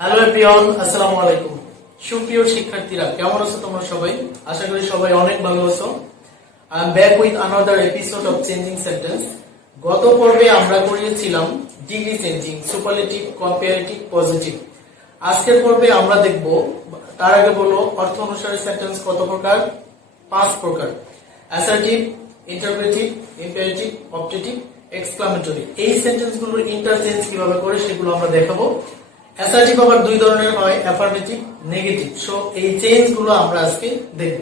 Hello everyone, আসসালামু আলাইকুম। সুপ্রিয় শিক্ষার্থীরা, কেমন আছো তোমরা সবাই? আশা করি সবাই অনেক ভালো আছো। I am back with another episode of changing sentence. গত পর্বে আমরা করিয়েছিলাম degree changing, superlative, comparative, positive. আজকের পর্বে আমরা দেখব, তার আগে বলো অর্থ অনুসারে সেন্টেন্স কত প্রকার? 5 প্রকার: অ্যাসার্টিভ, ইন্টারপ্রেটিভ, ইম্পারেটিভ, অপটেটিভ, এক্সক্লামেটরি। এই সেন্টেন্সগুলোর ইন্টারচেঞ্জ কিভাবে করে সেগুলো আমরা দেখাবো। অ্যাসার্টিভ আবার দুই ধরনের হয়, অ্যাফার্মেটিভ, নেগেটিভ। সো এই চেঞ্জ গুলো আমরা আজকে দেখব।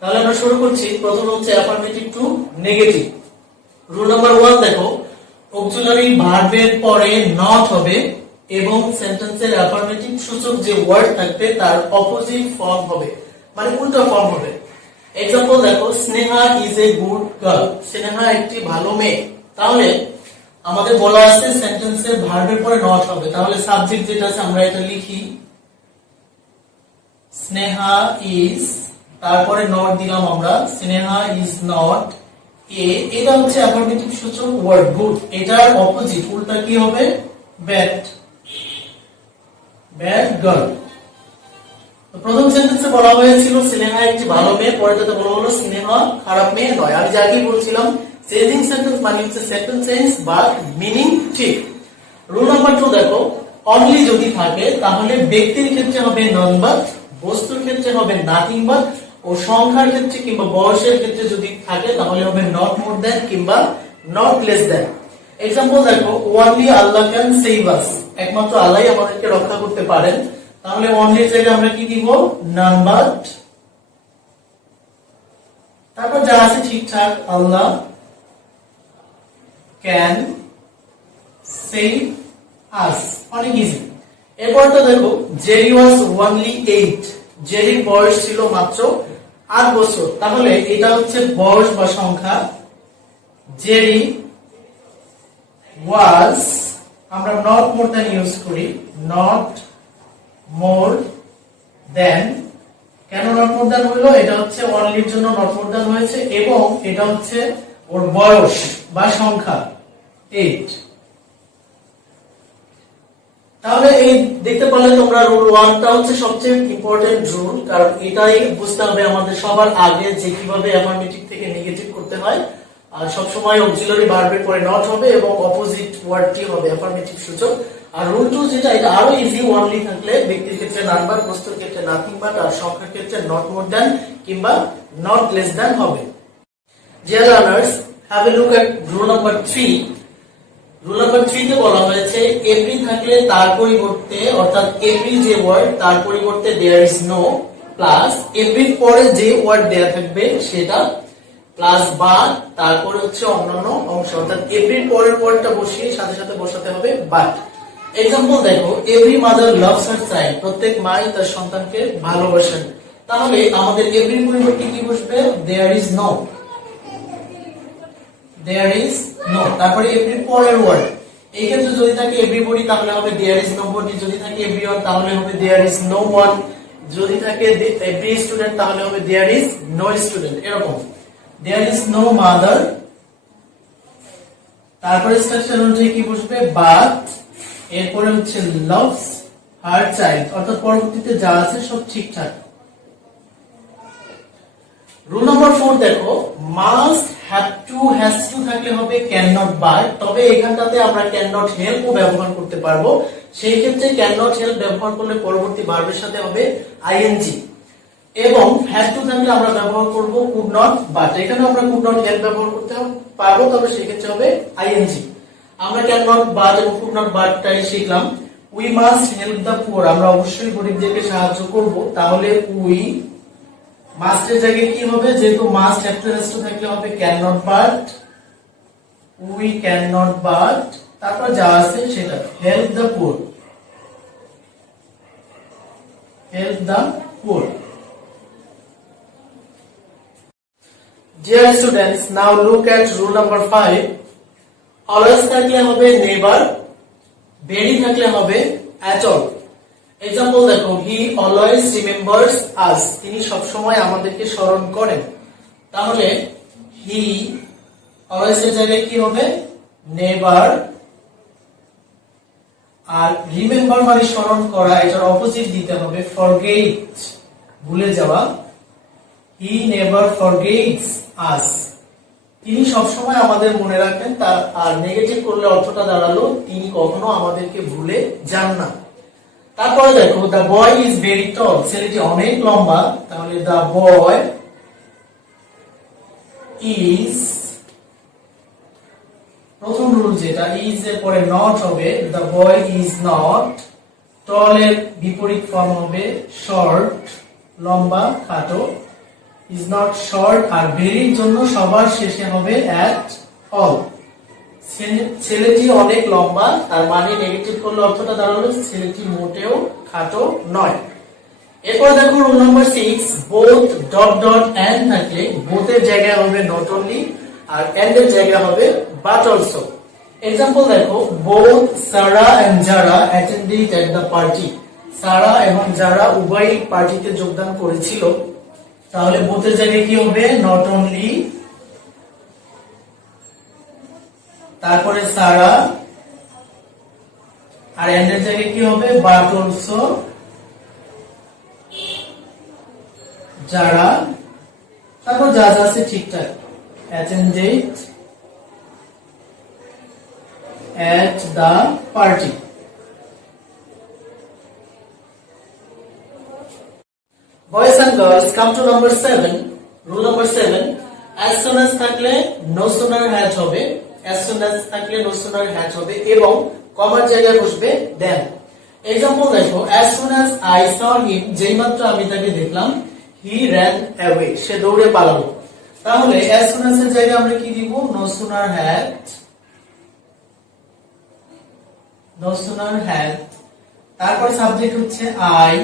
তাহলে আমরা শুরু করছি। প্রথম হচ্ছে affirmative to negative. Rule number 1 দেখো, অক্সিলারি ভার্বের পরে নট হবে এবং সেন্টেন্সের অ্যাফার্মেটিভ সূচক যে ওয়ার্ড থাকবে তার অপোজিট ফর্ম হবে, মানে উল্টো ফর্ম হবে। এক্সাম্পল দেখো, Sneha is a good girl. Sneha একটি ভালো মেয়ে। তাহলে আমাদের বলা আছে সেন্টেন্সের ভার্বের পরে নট হবে, তাহলে সাবজেক্ট যেটা আছে আমরা এটা লিখি, স্নেহা ইজ, তারপরে নট দিলাম আমরা, স্নেহা ইজ নট এ। এটা হচ্ছে অ্যাফার্মেটিভ সূচক ওয়ার্ড গুড। এটার অপোজিট উল্টা কি হবে? Bad, bad girl. প্রথম সেন্টেন্সে বলা হয়েছিল স্নেহা একটি ভালো মেয়ে, পরেরটাতে বলা হলো স্নেহা খারাপ মেয়ে নয়। আমি যে আগেই বলছিলাম চেঞ্জিং সেন্টেন্স মানে হচ্ছে সেন্টেন্স চেঞ্জ বাট মিনিং ঠিক। রুল নাম্বার 2 দেখো, অনলি যদি থাকে তাহলে ব্যক্তির ক্ষেত্রে হবে নন বাট, বস্তুর ক্ষেত্রে হবে নাথিং বাট, ও সংখ্যার ক্ষেত্রে কিংবা বয়সের ক্ষেত্রে যদি থাকে তাহলে হবে নট মোর দ্যান কিংবা নট লেস দ্যান। এক্সাম্পল দেখো, ওনলি আল্লাহ ক্যান সেভ আস। একমাত্র আল্লাহই আমাদেরকে রক্ষা করতে পারেন। তাহলে অনলি এর জায়গায় আমরা কি দিব? নন বাট, তারপর যা আছে ঠিকঠাক, আল্লাহ ক্যান সেভ আস, অনেক ইজি। এরপরটা দেখো, জেরি ওয়াজ ওনলি 8। জেরির বয়স ছিল মাত্র 8 বছর। তাহলে এটা হচ্ছে বয়স বা সংখ্যা। জেরি ওয়াজ, আমরা নট মোর দ্যান ইউজ করি, নট মোর দ্যান। কেন নট মোর দ্যান হলো? এটা হচ্ছে অনলির জন্য নট মোর দ্যান হয়েছে এবং এটা হচ্ছে ওর বয়স বা সংখ্যা 8। তাহলে এই দেখতে পারলে তোমরা রুল 1টা হচ্ছে সবচেয়ে ইম্পর্টেন্ট রুল, কারণ এটাই বুঝতে হবে আমাদের সবার আগে যে কিভাবে অ্যাফার্মেটিভ থেকে নেগেটিভ করতে হয়। আর সব সময় অক্সিলারি ভার্বের পরে নট হবে এবং অপোজিট ওয়ার্ডটি হবে অ্যাফার্মেটিভ সূচক। আর রুল 2 যেটা, এটা আরো ইজি। অনলি থাকলে ব্যক্তির ক্ষেত্রে নন বাট, বস্তুর ক্ষেত্রে নাথিং বাট, আর সংখ্যার ক্ষেত্রে নট মোর দ্যান কিংবা নট লেস দ্যান হবে। Dear learners, have a look at rule number 3। Rule number 3 তে বলা হয়েছে এভরি থাকলে তার পরিবর্তে, অর্থাৎ এভরি যে ওয়ার্ড তার পরিবর্তে দেয়ার ইজ নো, প্লাস এভরির পরে যে ওয়ার্ড দেয়া থাকবে সেটা প্লাস বা তারপরে হচ্ছে অন্যান্য অংশ, অর্থাৎ এভরির পরের ওয়ার্ডটা বসিয়ে সাথে সাথে বসাতে হবে বাট। এক্সাম্পল দেখো, every mother loves her child. প্রত্যেক মাই তার সন্তানকে ভালোবাসেন। তাহলে আমাদের এভরির পরিবর্তে কি বসবে? There is no, there is no. তারপরে এভরির পরের ওয়ার্ড, এই ক্ষেত্রে যদি থাকে এভরিবডি তাহলে হবে দেয়ার ইজ নোবডি, যদি থাকে এভরিওয়ান তাহলে হবে দেয়ার ইজ নো ওয়ান, যদি থাকে এভরি স্টুডেন্ট তাহলে হবে দেয়ার ইজ নো স্টুডেন্ট। এরকম দেয়ার ইজ নো মাদার, তারপরে স্ট্রাকচার অনুযায়ী কি বসবে? বাট, এরপরে হচ্ছে লাভস হার চাইল্ড, অর্থাৎ পরবর্তীতে যা আছে সব ঠিকঠাক। রুল নাম্বার 4 দেখো, must, have to, has to থাকলে হবে ক্যান নট বাট। তবে এখানটাতে আমরা ক্যান নট হেল্প ও ব্যবহার করতে পারবো। সেই ক্ষেত্রে ক্যান নট হেল্প ব্যবহার করলে পরবর্তী ভার্বের সাথে হবে আইএনজি, এবং হ্যাজ টু থাকলে আমরা ব্যবহার করব কুড নট বাট। এখানে আমরা কুড নট হেল্প ব্যবহার করতে পারবো, তবে সেই ক্ষেত্রে হবে আইএনজি। আমরা ক্যান নট বাট এবং কুড নট বাটটাই শিখলাম। We must help the poor, আমরা অবশ্যই গরিবদেরকে সাহায্য করব। তাহলে উই মাস্টের জায়গায় কি হবে? যেহেতু must have to has to থাকলে হবে can not but, we can not but, তারপর যা আছে সেটা help the poor, help the poor. Dear students, now look at rule number 5. Always থাকলে হবে never, very থাকলে হবে at all. এক্সাম্পল দেখো, হি অলওয়েজ রিমেম্বার্স আস, তিনি সব সময় আমাদেরকে স্মরণ করেন। তাহলে হি অলওয়েজ এর জায়গায় কি হবে? নেভার, আর রিমেম্বার মানে স্মরণ করা, এটার অপোজিট দিতে হবে ফরগেট, ভুলে যাওয়া। হি নেভার ফরগেটস আস, তিনি সবসময় আমাদের মনে রাখেন। তার আর নেগেটিভ করলে অর্থটা দাঁড়ালো তিনি কখনো আমাদেরকে ভুলে যান না। তারপরে দেখো the boy is very tall, ছেলেটি অনেক লম্বা। তাহলে দ্য বয় ইজ, প্রথম রুল যেটা, ইজ এর পরে নট হবে, দ্য বয় ইজ নট। টল এর বিপরীত ফর্ম হবে শর্ট, লম্বা খাটো। ইজ নট শর্ট, আর ভেরির জন্য সবার শেষে হবে অ্যাট অল। ছেলেটি অনেক লম্বা, তার মানে নেগেটিভ করলে অর্থটা দাঁড়ালো ছেলেটি মোটেও খাটো নয়। এরপর দেখো rule number 6, both dot dot and থাকলে বোথের জায়গায় হবে নট অনলি, আর এন্ড এর জায়গায় হবে বাট অলসো। এক্সাম্পল দেখো, both Sara and Zara attended at the party, Sara এবং জারা উভয়ই পার্টিতে যোগদান করেছিল। তাহলে বোথের জায়গায় কি হবে, নট অনলি, তারপরে সারা, আর এন্ড এর জায়গায় কি হবে, বাট অলসো, যারা, তারপর যা যা আছে ঠিকঠাক, attended at the party. Boys and girls, come to number 7. Rule number 7, as soon as থাকলে no sooner had হবে, as soon as থাকলে no sooner had হবে এবং কমার জায়গায় বসবে then. এক্সাম্পল দেখো, as soon as I saw him, যেইমাত্র আমি তাকে দেখলাম, he ran away, সে দৌড়ে পালালো। তাহলে as soon as এর জায়গায় আমরা কি দিব, no sooner had, no sooner had, তারপর সাবজেক্ট হচ্ছে I।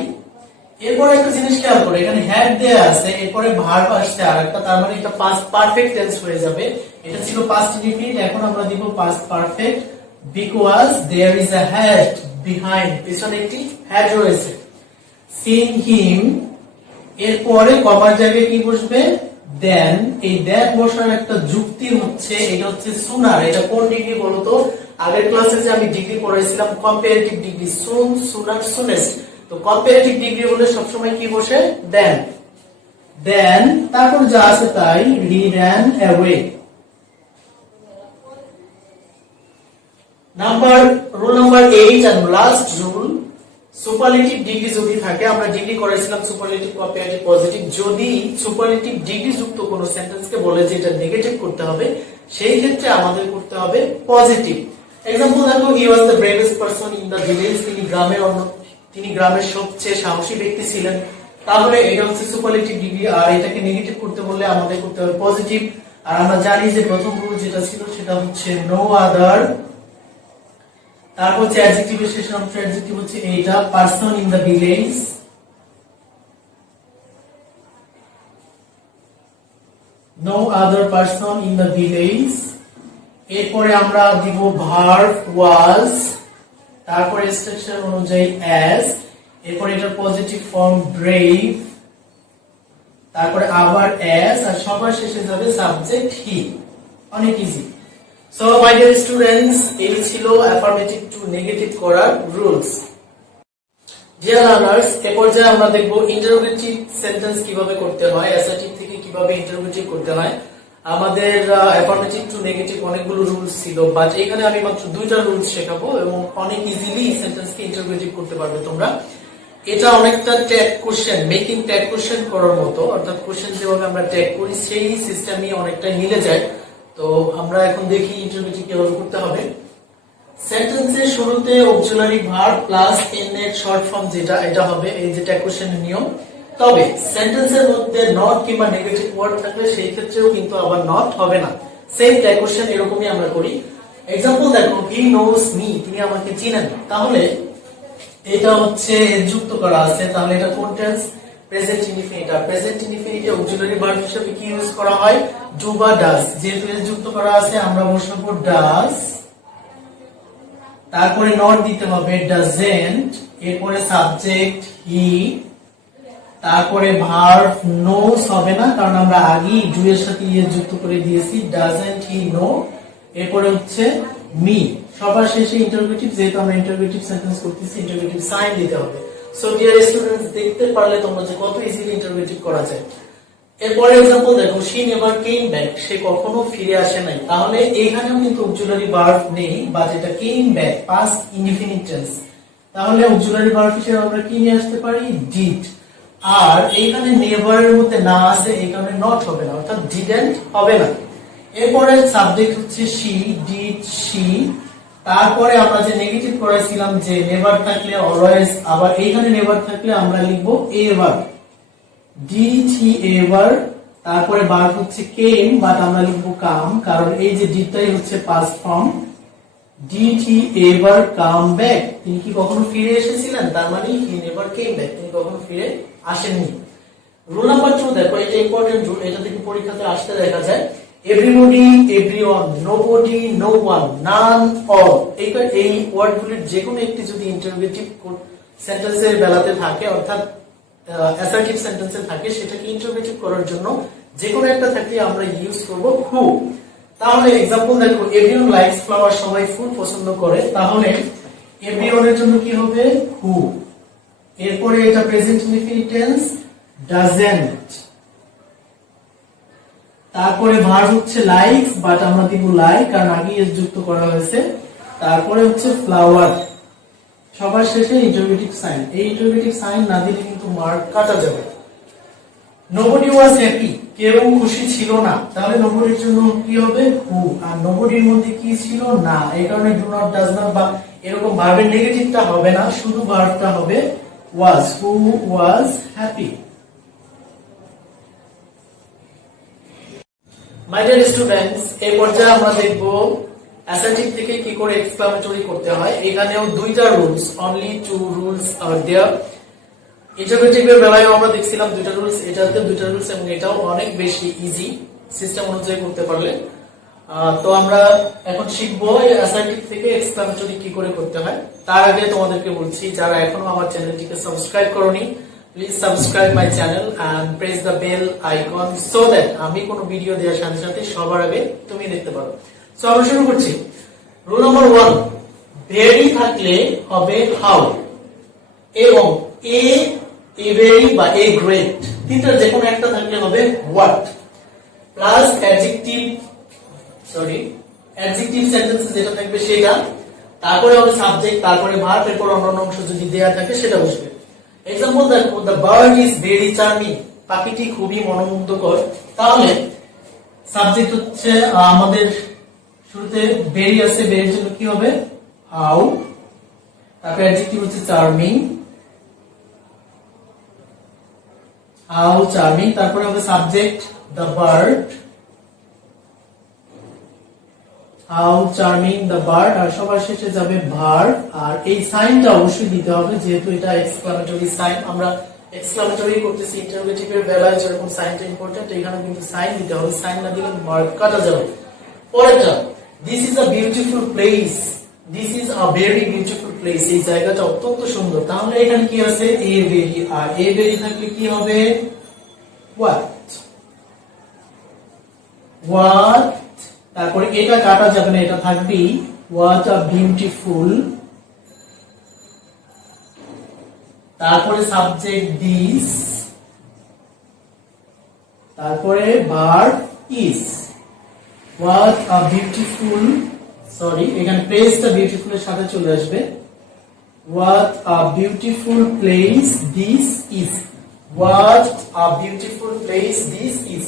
এরপর একটা জিনিস খেয়াল করো, এখানে had দেয়া আছে, এরপরে ভার্ব আসছে আরেকটা, তার মানে এটা পাস্ট পারফেক্ট টেন্স হয়ে যাবে। এটা ছিল পাস্ট ইনডিফিনিট, এখন আমরা দিব past perfect, because there is a had behind, পিছনে একটি had রয়েছে। seen him, এরপরে কমার জায়গায় কি বসবে, then। এই then বসার একটা যুক্তি হচ্ছে, এটা হচ্ছে sooner, এটা কোন ডিগ্রি বলো তো? আগের ক্লাসে যে আমি ডিগ্রি পড়াইছিলাম কম্পারেটিভ ডিগ্রি, সুন, সুনার, সুনেস্ট। তো কম্পারেটিভ ডিগ্রি হলে সবসময় কি বসে, দেন। দেন তারপর যা আছে তাই, he ran away। Rule number 8 and last rule, superlative degree যদি থাকে, আমরা ডিগ্রি করেছিলাম সুপারলেটিভ, কম্পারেটিভ, পজিটিভ। যদি সুপারলেটিভ ডিগ্রি যুক্ত কোন সেন্টেন্সকে বলে যে এটা নেগেটিভ করতে হবে, সেই ক্ষেত্রে আমাদের করতে হবে পজিটিভ। এক্সাম্পল দেখো, he was the bravest person in the village, তিনি গ্রামের সবচেয়ে সাহসী ব্যক্তি ছিলেন। তাহলে এটা হচ্ছে সুপারলেটিভ ডিগ্রি, আর এটাকে নেগেটিভ করতে বললে আমাদের করতে হবে পজিটিভ। আর আমরা জানি যে প্রথম রুল যেটা ছিল সেটা হচ্ছে নো আদার, তারপর হচ্ছে অ্যাডজেক্টিভের শেষ অংশ, অ্যাডজেক্টিভ হচ্ছে এইটা, person in the village, no other person in the village. এরপরে আমরা দিব ভার্ব ওয়াজ, তারপরে স্ট্রাকচার অনুযায়ী অ্যাজ, এরপরে এটার পজিটিভ ফর্ম ব্রেভ, তারপরে আবার অ্যাজ, আর সবার শেষে যাবে সাবজেক্ট হি। অনেক easy. So my dear students, এই ছিল অ্যাফার্মেটিভ টু নেগেটিভ করার রুলস। ডিয়ার লার্নার্স, এ পর্যায়ে আমরা দেখব ইন্টারোগেটিভ সেন্টেন্স কিভাবে করতে হয়, অ্যাসার্টিভ থেকে কিভাবে ইন্টারোগেটিভ করতে হয়। আমাদের অ্যাফার্মেটিভ টু নেগেটিভ অনেকগুলো রুলস ছিল, বাট এখানে আমি মাত্র 2টা রুলস শেখাবো এবং অনেক ইজিলি সেন্টেন্সকে ইন্টারোগেটিভ করতে পারবে তোমরা। এটা অনেকটা tag question, making tag question করার মতো, অর্থাৎ কোশ্চেন যেভাবে আমরা ট্যাগ করি সেই সিস্টেমই অনেকটা মিলে যায়। তো আমরা এখন দেখি ইন্টারোগেটিভ কিভাবে করতে হবে। সেন্টেন্সের শুরুতে অক্সিলারি ভার্ব প্লাস এন এর শর্ট ফর্ম যেটা, এটা হবে এই যে ট্যাগ কোশ্চেনের নিয়ম। তবে সেন্টেন্সের মধ্যে নট কিংবা নেগেটিভ ওয়ার্ড থাকলে সেই ক্ষেত্রেও কিন্তু আবার নট হবে না। সেম ট্যাগ কোশ্চেন এরকমই আমরা করি। এক্সাম্পল দেখো, হি নোজ মি, তিনি আমাকে চিনেন। তাহলে এটা হচ্ছে যুক্ত করা আছে, তাহলে এটা কোন টেন্স, প্রেজেন্ট ইনডিফিনিট। আর প্রেজেন্ট ইনডিফিনিটে অক্সিলারি ভার্ব হিসেবে কি ইউজ করা হয়, ডু বা ডাজ। যেহেতু এর যুক্ত করা আছে আমরা বসাবো ডাজ, তারপরে নট দিতে হবে ডাজেন্ট, এরপরে সাবজেক্ট হি, তারপরে ভার্ব নোস হবে না, কারণ আমরা আগেই ডু এর সাথে ইয়ে যুক্ত করে দিয়েছি, ডাজেন্ট হি নো। এরপরে হচ্ছে মি। সবার শেষে ইন্টারোগেটিভ, যেহেতু আমরা ইন্টারোগেটিভ সেন্টেন্স করতেছি ইন্টারোগেটিভ সাইন দিতে হবে। সো ডিয়ার স্টুডেন্টস, দেখতে পারলে তোমরা যে কত ইজিলি ইন্টারোগেটিভ করা যায়। এরপরে এক্সাম্পল দেখো, শি নেভার কেম ব্যাক, সে কখনো ফিরে আসে নাই। তাহলে এখানেও কিন্তু অক্সিলারি ভার্ব নেই, বা যেটা came back past indefinite tense, তাহলে অক্সিলারি ভার্ব হিসেবে আমরা কি নিয়ে আসতে পারি? ডিড। আর এইখানে নেভার এর মধ্যে না আছে, এই কারণে নট হবে না, অর্থাৎ ডিডন্ট হবে না। এরপরে সাবজেক্ট হচ্ছে শি, ডিড শি। তারপরে আমরা যে নেগেটিভ করেছিলাম যে নেভার থাকলে অলওয়েজ, আবার এইখানে নেভার থাকলে আমরা লিখবো এভার, ডিড হি এভার। তারপরে ভার্ব হচ্ছে কেম, বাট আমরা লিখবো কাম, কারণ এই যে ডিডটাই হচ্ছে past form. Did he ever come back, তিনি কি কখনো ফিরে এসেছিলেন, তার মানে হি নেভার কেম ব্যাক, তিনি কখনো ফিরে আসেননি। রুল নাম্বার 2 দেখো, এটা ইম্পর্টেন্ট রুল, এটা থেকে পরীক্ষাতে আসতে দেখা যায়। Everybody, everyone, nobody, no one, none, all, এই ওয়ার্ডগুলির যে কোনো একটি যদি ইন্টারোগেটিভ সেন্টেন্সের বেলাতে থাকে, অর্থাৎ অ্যাসার্টিভ সেন্টেন্সে থাকে, সেটাকে ইন্টারোগেটিভ করার জন্য যে কোনো একটা থাকলে আমরা ইউজ করব হু। তাহলে एग्जांपल দেখো, এভরিওয়ান লাইকস ফ্লাওয়ার, সবাই ফুল পছন্দ করে, তাহলে এভরিওয়ান এর জন্য কি হবে? হু। এরপরে এটা প্রেজেন্ট ইনডিফিনিট টেন্স, ডাজন্ট। তারপরে ভার্ব হচ্ছে লাইকস, বাট আমরা দিব লাইক, কারণ আগে এস যুক্ত করা হয়েছে। তারপরে হচ্ছে ফ্লাওয়ার, সবার শেষে ইন্টারোগেটিভ সাইন। এই ইন্টারোগেটিভ সাইন না দিলে কিন্তু মার্ক কাটা যাবে। নোবডি ওয়াজ হ্যাপি, কেউ খুশি ছিল না, তাহলে নোবডির জন্য কি হবে? হু। আর নোবডির মধ্যে কি ছিল? না, এই কারণে ডু নট, ডাজ নট বা এরকম ভার্বের নেগেটিভটা হবে না, শুধু ভার্বটা হবে was. Who was happy. My dear students, এই পর্যায়ে আমরা দেখব অ্যাসার্টিভ থেকে কি করে এক্সক্লামেটরি করতে হয়। এখানেও দুইটা রুলস, অনলি 2 রুলস আর দেয়ার। ইন্টারোগেটিভের বেলায় আমরা দেখছিলাম দুইটা রুলস, এটাতে দুইটা রুলস, এবং এটাও অনেক বেশি ইজি সিস্টেম অনুযায়ী করতে পারলে। তো আমরা এখন শিখবো অ্যাসার্টিভ থেকে এক্সক্লামেটরি কি করে করতে হয়। তার আগে তোমাদেরকে বলছি, যারা এখনো আমার চ্যানেলটিকে সাবস্ক্রাইব করোনি, please subscribe my channel and press the bell icon, so that আমি কোনো ভিডিও দেওয়ার সাথে সাথে সবার আগে তুমি দেখতে পারো। সো আমরা শুরু করছি। রুল নাম্বার 1, ভেরি থাকলে হবে হাউ, এবং এ, ভেরি বা এ গ্রেট, তিনটা যে কোনো একটা থাকলে হবে হোয়াট, প্লাস অ্যাডজেক্টিভ সেন্টেন্স যেটা থাকবে সেটা, তারপরে হবে সাবজেক্ট, তারপরে ভার্ব, এরপর অন্যান্য অংশ যদি দেয়া থাকে সেটা বসবে। এক্সাম্পল দেখো, the bird is very charming, পাখিটি খুবই মনোমুগ্ধকর। তাহলে সাবজেক্ট হচ্ছে আমাদের শুরুতে ভেরি আছে, ভেরির জন্য কি হবে? হাউ। তারপরে অ্যাডজেক্টিভ হচ্ছে চার্মিং, হাউ চার্মিং। তারপরে হবে subject the bird, how charming the bird. আর সবার শেষে যাবে ভার্ব। আর এই সাইনটা অবশ্যই দিতে হবে, যেহেতু এটা এক্সক্লামেটরি সাইন। আমরা এক্সক্লামেটরি করতেছি ইন্টারোগেটিভের বেলায় যেরকম সাইনটা ইম্পর্টেন্ট, এখানে কিন্তু সাইন দিতে হবে, সাইন না দিলে মার্ক কাটা যাবে। পরেরটা, this is a beautiful place, this is a very beautiful place, এই জায়গাটা অত্যন্ত সুন্দর। তাহলে এখানে কি আছে? A very. R a very থাকলে কি হবে? What, what. তারপরে এটা কাটা যাবে না, এটা থাকবে হোয়াট আ বিউটিফুল। তারপরে সাবজেক্ট দিস, তারপরে verb is. What a beautiful, এখানে প্লেসটা বিউটিফুল এর সাথে চলে আসবে। What a beautiful place this is, what a beautiful place this is.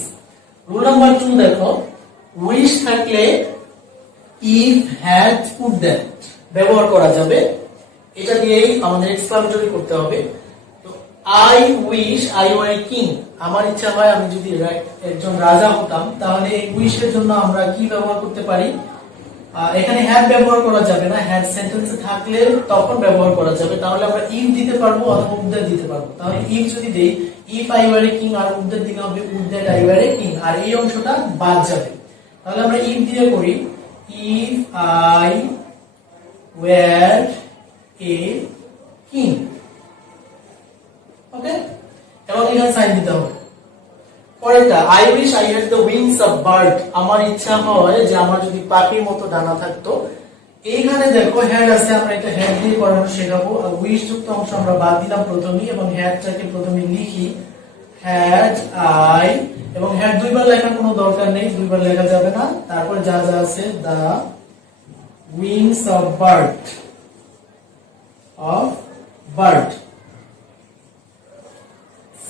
Rule number 2 দেখো, উইশ থাকলে ইফ, হ্যাড, কুড, দ্যাট ব্যবহার করা যাবে। এটা দিয়েই আমাদের এক্সক্লামেটরি করতে হবে। তো I wish I were a king, আমার ইচ্ছা হয় আমি যদি একজন রাজা হতাম, তাহলে এই উইশের জন্য আমরা কি ব্যবহার করতে পারি? এখানে হ্যাড ব্যবহার করা যাবে না, হ্যাড সেন্টেন্সে থাকলে তখন ব্যবহার করা যাবে। তাহলে আমরা ইফ দিতে পারবো অথবা উড দ্যাট দিতে পারবো। তাহলে ইফ যদি দেই, if I were a king, আর উড দ্যাট দিলে হবে would that I were a king, আর এই অংশটা বাদ যাবে। তাহলে আমরা ইফ দিয়ে করি, if I were a king, okay. এবং এখানে সাইন দিতে হবে। পরেরটা, I wish I had the wings of bird, আমার ইচ্ছা হয় যে আমার যদি পাখির মতো ডানা থাকতো। এইখানে দেখো হ্যাড আছে, আমরা এটা হ্যাড দিয়ে করানো শেখাবো। আর উইশ যুক্ত অংশ আমরা বাদ দিলাম প্রথমেই, এবং হ্যাডটাকে প্রথমে লিখি হ্যাড আই, এবং হ্যাড দুইবার লেখার কোনো দরকার নেই, দুইবার লেখা যাবে না। তারপরে যা যা আছে দা উইংস অফ বার্ড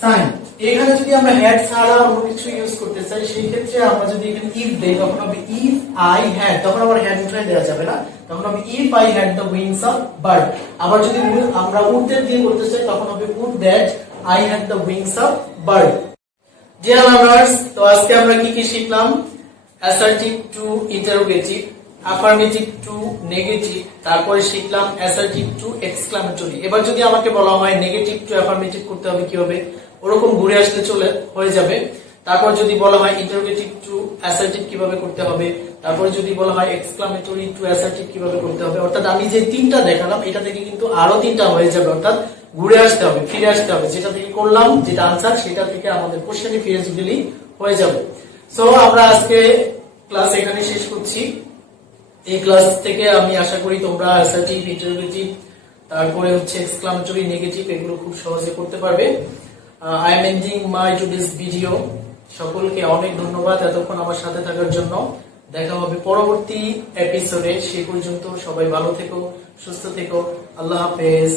সাইন। এখানে যদি আমরা হ্যাড ছাড়া অন্য কিছু ইউজ করতে চাই, সেই ক্ষেত্রে আমরা যদি এখানে ইফ দেই, তখন হবে ইফ আই হ্যাড, তখন আবার হ্যাড উঠাই দেওয়া যাবে না, তখন হবে if I had the wings of bird. আবার যদি আমরা উড দিয়ে করতে চাই, তখন হবে would that I had the wings of bird. Dear learners, তো আজকে আমরা কি কি শিখলাম? Assertive to interrogative, affirmative to negative, তারপরে শিখলাম অ্যাসার্টিভ টু এক্সক্লামেটরি। এবার যদি আমাকে বলা হয় নেগেটিভ টু অ্যাফার্মেটিভ করতে হবে, কি হবে? ওরকম ঘুরে আসলে চলে হয়ে যাবে। তারপর যদি বলা হয় ইন্টারোগেটিভ টু অ্যাসার্টিভ কিভাবে করতে হবে, তারপরে যদি বলা হয় এক্সক্লামেটরি টু অ্যাসার্টিভ কিভাবে করতে হবে, অর্থাৎ আমি যে তিনটা দেখালাম এটা থেকে কিন্তু আরো তিনটা হয়ে যাবে, অর্থাৎ ঘুরে আসতে হবে, ফিরে আসতে হবে, যেটা থেকে করলাম যেটা আনসার সেটা থেকে আমাদের কোশ্চেনে ফিরে গেলেই হয়ে যাবে। সো আমরা আজকে ক্লাস এখানে শেষ করছি। এই ক্লাস থেকে আমি আশা করি তোমরা অ্যাসার্টিভ, ইন্টারোগেটিভ, তারপরে হচ্ছে এক্সক্লামেটরি, নেগেটিভ এগুলো খুব সহজে করতে পারবে। I am ending my today's video. সকলকে অনেক ধন্যবাদ এতক্ষণ আমার সাথে থাকার জন্য। দেখা হবে পরবর্তী এপিসোডে। সেই পর্যন্ত সবাই ভালো থেকো, সুস্থ থেকো। আল্লাহ হাফেজ।